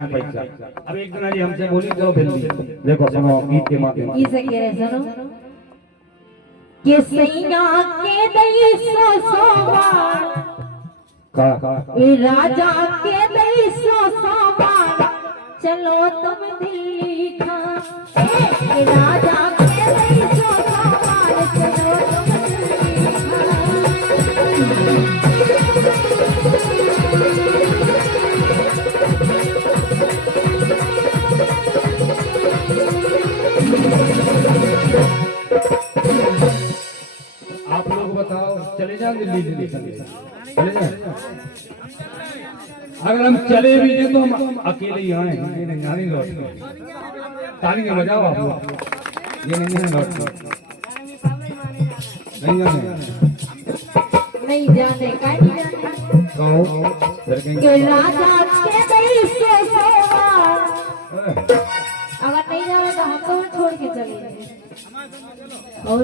पैसा। अब एक दिन जी हमसे बोली तो फिर देखो सुनो गीत के माध्यम की से कह रहे सुनो कि सैया के दई सो सोवार का ए राजा के दई सो सोवार चलो तुम दिल्ली खा ए राजा के दई सो सोवार चलो तुम दिल्ली आप लोग बताओ चले जाओ दिल्ली दिल्ली चले जाओ। अगर हम चले भी जाए तो हम अकेले ही आए ये नहीं लौट ताली के बजाओ आप लोग ये नहीं लौट नहीं जाने नहीं जाने का नहीं जाने कहो के राजा के दई सो सोवार अगर नहीं जाना तो हम तो छोड़ के चले जाएंगे और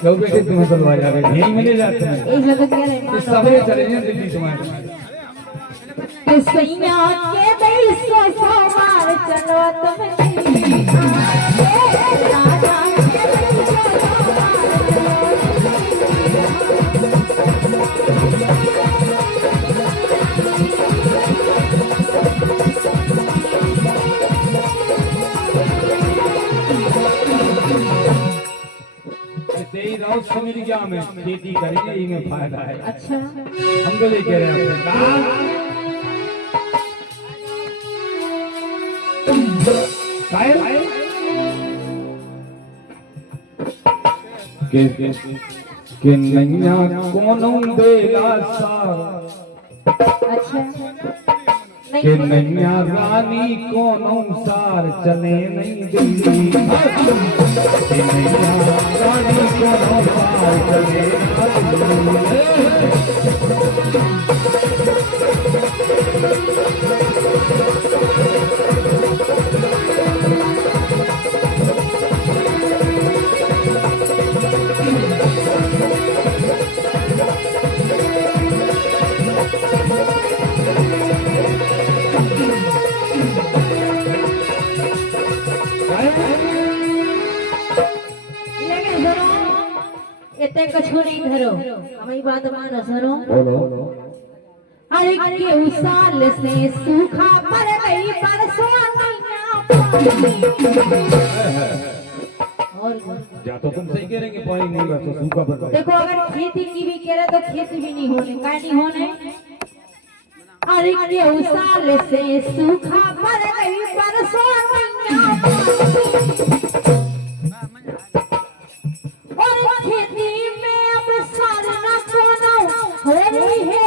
क्यों बेटे तुम्हें तलवार आ गई यही मिले जाते हैं एक जगह कह रहे सबे चले जाए दिल्ली तुम्हारे कि सैया के दई सो सोवार चलो तुम दिल्ली राजा के दई सो सोवार तेरी राउत समिल क्या में खेती करेंगे इनमें फायदा है। अच्छा हम तो ले कह रहे हैं कि नैया कोनो बेला सा अच्छा कि नैया रानी कोनो सार चले नहीं दिल्ली कि नैया रानी कोनो सार चले नहीं दिल्ली। लेकिन सुनो इतने कछुरी धरो हमारी बात मानो सुनो अरे के उस साल से सूखा पड़ गई परसों और या तो तुम सही कह रहे कि पानी नहीं बस सूखा पड़ गया। देखो अगर खेती की भी कह रहे तो खेती भी नहीं होने का नहीं होने अरे के उस साल से सूखा पड़ गई परसों और खेती में अब साल न कोनो हो रही है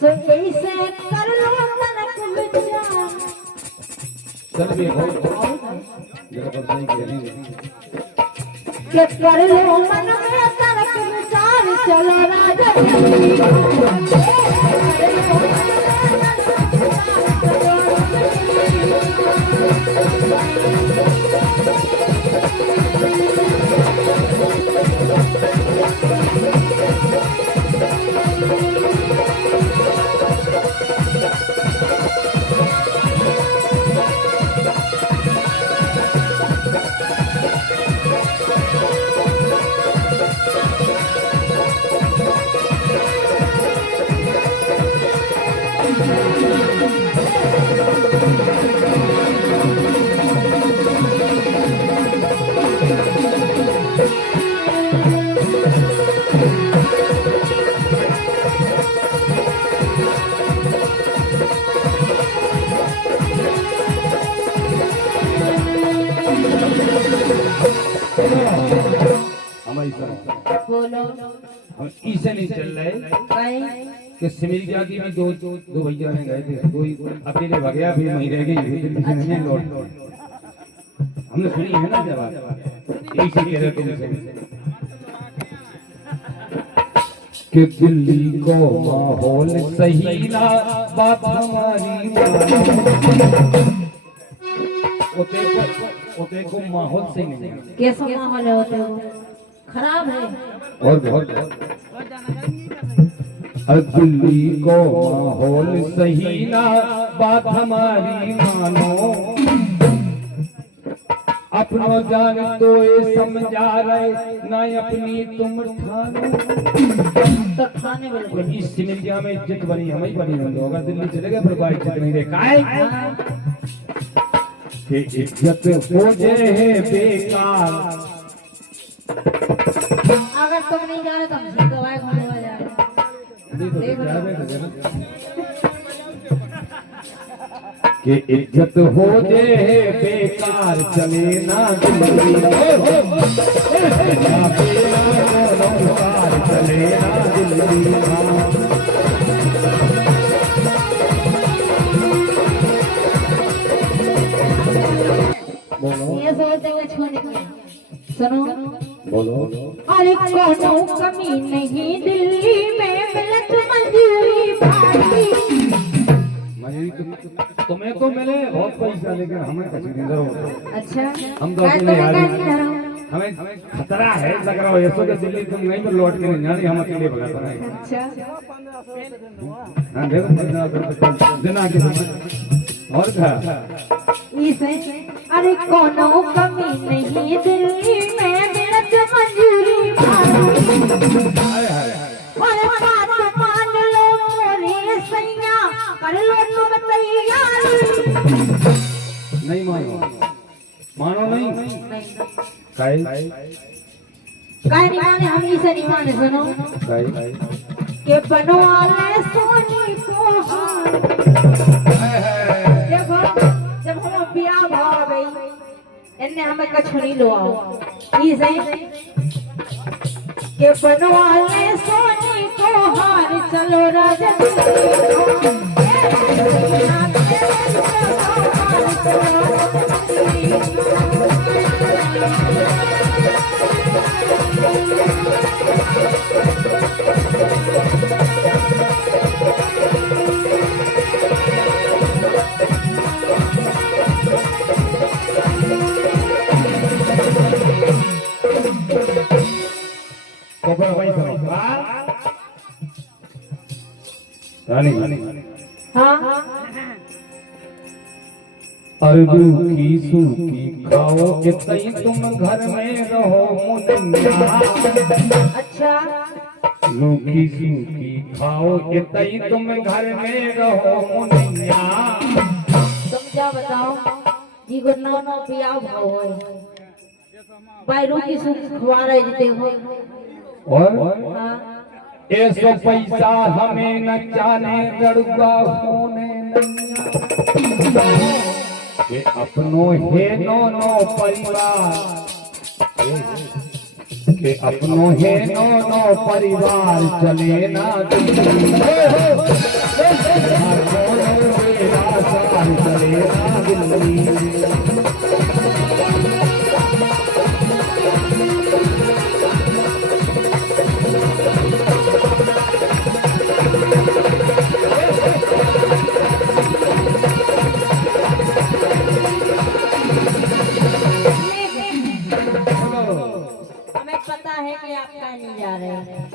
सो ऐसे कर लो तनक विचार चल भी हो जरा पर सही कह रही है के कर लो मन में तनक विचार चलो राजा हमारी तरह बोलो हम इसे नहीं चल रहे भाई कि सिमरिया की भी दो भैया ने गए थे कोई अकेले भाग गया फिर वहीं रह गई फिर दिल्ली से नहीं लौट हमने सुनी है ना जवाब यही से कह रहे तुमसे कि दिल्ली को माहौल सही ना बात हमारी ओते को माहौल सही नहीं है। कैसा माहौल है होते हो खराब है और बहुत दिल्ली को माहौल सही ना, बात हमारी मानो। अपनो जान तो ये समझा रहे, ना अपनी तुम ठानो। तो खाने बिल्कुल इस सिनेमा में इज्जत बनी, हमें ही बनी होंगे। अगर दिल्ली चले गए पर इज्जत नहीं रहे कि इज्जत हो जाए बेकार। अगर तुम नहीं जा रहे तो हम दवाई खाने वाले जा रहे कि इज्जत हो जाए बेकार, चले ना दिल्ली चले ना दिल्ली। ये सोचते हुए छोड़ने के लिए। सुनो बोलो। अरे कोनो कमी नहीं दिल्ली में मिलत मजदूरी भारी। तुम्हें तो मिले बहुत पैसा, लेकिन हमें कुछ नहीं जरूर। अच्छा हम तो अकेले हमें खतरा है, लग रहा है ऐसा कि दिल्ली तुम नहीं पर लौट के नहीं जानी, हम अकेले भगाते हैं। अच्छा हाँ देखो देना के और क्या इसे अरे कोनो कमी नहीं दिल्ली में मिलत मजदूरी भारी। और बात मान लो मोरे सैया, कर लो तुम तैयारी। नहीं मानो, मानो नहीं काहे नहीं माने, हम इसे नहीं माने। सुनो के बनवाले सोनी को हार। देखो जब हम ब्याह भाव गई इन्ने हमें कछु नहीं लो आओ इसे के बनवाले सोनी को हार। चलो राजा अरबी सूखी खाओ कितनी तुम घर में रहो मुनिया। अच्छा सूखी सूखी खाओ कितनी तुम घर में रहो मुनिया। तुम क्या बताओ जी को नौ नौ पिया भाव होए बैरू की सुख खुआ रहे जीते हो। और ऐसो पैसा हमें न जाने रड़ुआ होने के अपनो है नो नो परिवार, के अपनो है नो नो परिवार। चले ना दिल्ली चले ना दिल्ली।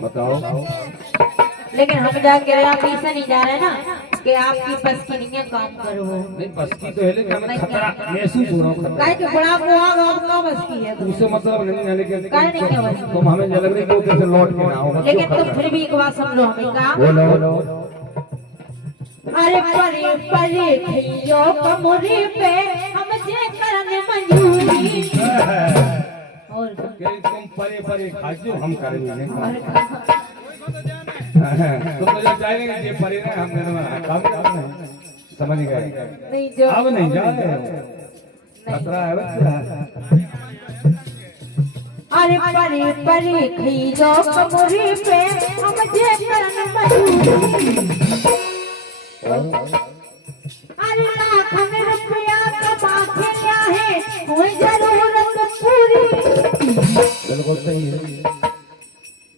बताओ लेकिन हम जाके आप ऐसा नहीं जा रहे ना कि आपकी बस की नहीं है काम करो। नहीं बस की तो है, लेकिन हमें खतरा महसूस हो रहा है। काहे के बड़ा को आपका बस की है उससे मतलब नहीं है, लेकिन काहे नहीं है बस। तुम हमें लग रही है कि कैसे लौट के ना होगा। लेकिन तुम फिर भी एक बात समझो हमें का। बोलो। अरे परे परे खइयो कमरे पे हम जे करने मंजूरी। और तुम परे परे खाजो हम करेंगे। तुम तो जब जाएंगे ये परे ना हम काम समझ गए। नहीं जो अब नहीं जाते खतरा है बच्चा। अरे परे परे खइयो कमरे पे हम जे करने मंजूरी। अरे लाख में रुपया कमा के क्या है कोई जरूरत पूरी। बिल्कुल सही है,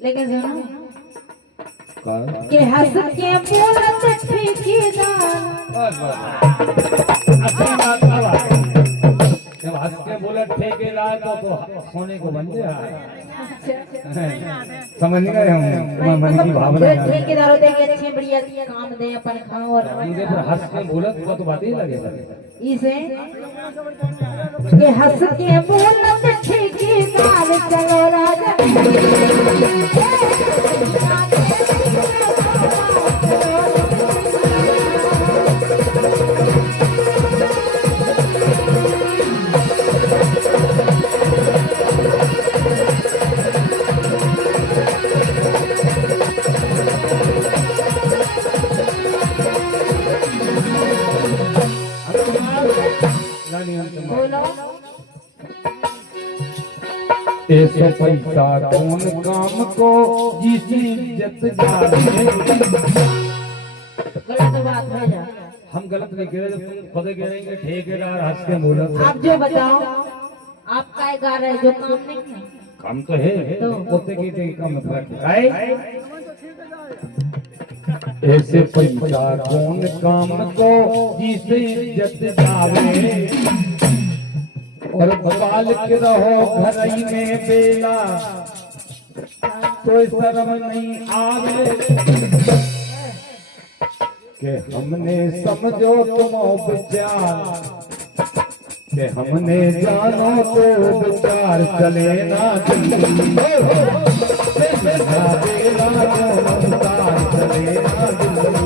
लेकिन सुनो के हंस के बोलत ठेकेदार। अच्छा बात है। जब हंस के बोले ठेकेदार तो तो सोने को बन गया है। अच्छा समझ गए हम तुम्हारे मन की भावना है। ठेकेदारों देंगे अच्छे बढ़िया काम दे अपन खाओ और उनके पर हंस के बोला तो बात ही लगेगा। इसे ये हंस के बोलत ठेकेदार चलो राजा बोलो ऐसे पैसा कौन काम को जिसकी इज्जत जाने। गलत बात है जा हम गलत नहीं कह रहे, जब तुम खुद कह रहे हैं ठेकेदार हंस के बोला आप जो बताओ आप काय गा रहे जो काम नहीं है काम तो है तो पोते की काम है। ऐसे पैसा कौन काम को जिसे इज्जत जावे और बाल के रहो घर ही में बेला कोई शर्म नहीं आवे के हमने समझो तुम विचार के हमने जानो तो विचार चले ना दिल्ली बेला चले ना दिल्ली।